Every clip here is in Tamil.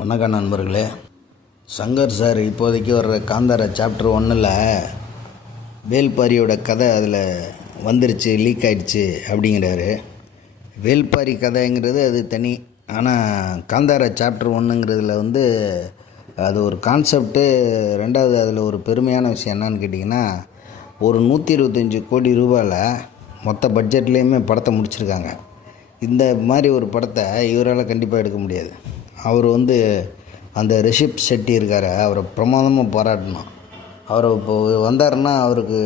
வணக்கம் நண்பர்களே. சங்கர் சார் இப்போதைக்கு வர்ற காந்தாரா சாப்டர் 1ல் வேல்பாரியோட கதை அதில் வந்துருச்சு, லீக் ஆகிடுச்சு அப்படிங்கிறாரு. வேல்பாரி கதைங்கிறது அது தனி. ஆனால் காந்தாரா சாப்டர் 1ங்கிறதுல அது ஒரு கான்செப்ட்டு. ரெண்டாவது அதில் ஒரு பெருமையான விஷயம் என்னன்னு கேட்டிங்கன்னா, ஒரு 125 கோடி ரூபாயில் மொத்த பட்ஜெட்லேயுமே படத்தை முடிச்சிருக்காங்க. இந்த மாதிரி ஒரு படத்தை இவரால் கண்டிப்பாக எடுக்க முடியாது. அவர் அந்த ரிஷப் ஷெட்டி இருக்கார், அவரை பிரமாதமாக பாராட்டணும். அவர் இப்போ வந்தாருன்னா அவருக்கு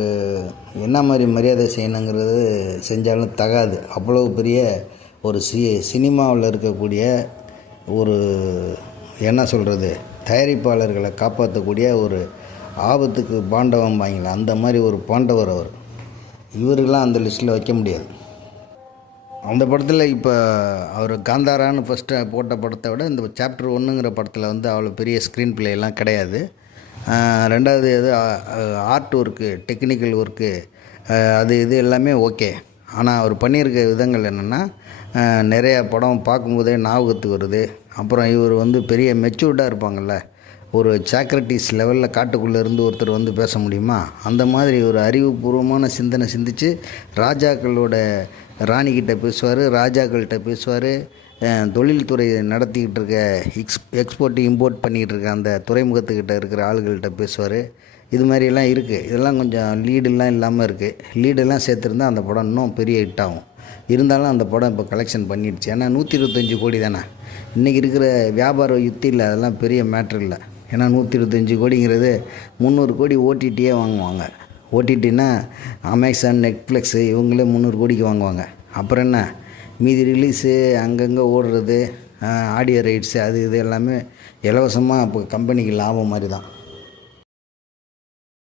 என்ன மாதிரி மரியாதை செய்யணுங்கிறது செஞ்சாலும் தகாது. அவ்வளோ பெரிய ஒரு சினிமாவில் இருக்கக்கூடிய ஒரு என்ன சொல்கிறது, தயாரிப்பாளர்களை காப்பாற்றக்கூடிய ஒரு ஆபத்துக்கு பாண்டவம் வாங்கல, அந்த மாதிரி ஒரு பாண்டவர் அவர். இவருக்கெல்லாம் அந்த லிஸ்ட்டில் வைக்க முடியாது. அந்த படத்தில் இப்போ அவர் காந்தாரான்னு ஃபஸ்ட்டு போட்ட படத்தை விட இந்த சாப்டர் 1ங்கிற படத்தில் அவ்வளோ பெரிய ஸ்க்ரீன் பிளேயெல்லாம் கிடையாது. ரெண்டாவது ஆர்ட் ஒர்க்கு, டெக்னிக்கல் ஒர்க்கு, அது இது எல்லாமே ஓகே. ஆனால் அவர் பண்ணியிருக்க விதங்கள் என்னென்னா, நிறையா படம் பார்க்கும்போதே ஞாபகத்துக்கு வருது. அப்புறம் இவர் பெரிய மெச்சூர்டாக இருப்பாங்கள்ல, ஒரு சாக்ரட்டிஸ் லெவலில் காட்டுக்குள்ளே இருந்து ஒருத்தர் பேச முடியுமா, அந்த மாதிரி ஒரு அறிவுபூர்வமான சிந்தனை சிந்தித்து ராஜாக்களோட ராணிக்கிட்ட பேசுவார், ராஜாக்கள்கிட்ட பேசுவார். தொழில்துறை நடத்திக்கிட்டு இருக்க எக்ஸ்போர்ட் இம்போர்ட் பண்ணிக்கிட்டு இருக்க அந்த துறைமுகத்துக்கிட்ட இருக்கிற ஆளுகள்கிட்ட பேசுவார். இது மாதிரியெல்லாம் இருக்குது. இதெல்லாம் கொஞ்சம் லீடெல்லாம் இல்லாமல் இருக்குது. லீடெல்லாம் சேர்த்துருந்தா அந்த படம் இன்னும் பெரிய ஹிட் ஆகும். இருந்தாலும் அந்த படம் இப்போ கலெக்ஷன் பண்ணிடுச்சு. ஏன்னா 125 கோடி தானே. இன்றைக்கி இருக்கிற வியாபார யுத்தியில் அதெல்லாம் பெரிய மேட்ரு இல்லை. ஏன்னா 125 கோடிங்கிறது 300 கோடி ஓடிடியே வாங்குவாங்க. ஓடிடினா அமேசான், நெட்ஃப்ளிக்ஸு இவங்களே 300 கோடிக்கு வாங்குவாங்க. அப்புறம் என்ன, மீதி ரிலீஸு அங்கங்கே ஓடுறது, ஆடியோ ரைட்ஸு, அது இது எல்லாமே இலவசமாக இப்போ கம்பெனிக்கு லாபம் மாதிரி தான்.